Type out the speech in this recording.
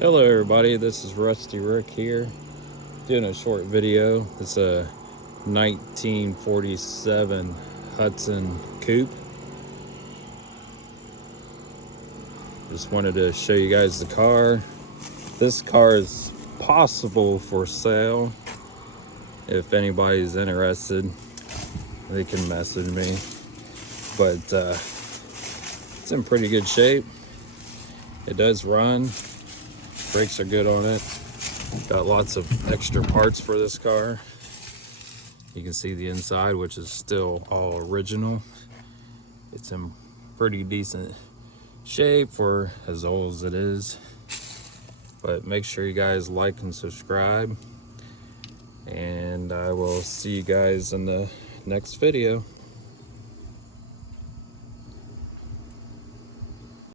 Hello everybody, this is Rusty Rick here, doing a short video. It's a 1947 Hudson coupe. Just wanted to show you guys the car. This car is possible for sale. If anybody's interested, they can message me. But it's in pretty good shape. It does run. Brakes are good on it. Got lots of extra parts for this car. You can see the inside, which is still all original. It's in pretty decent shape for as old as it is. But make sure you guys like and subscribe. And I will see you guys in the next video.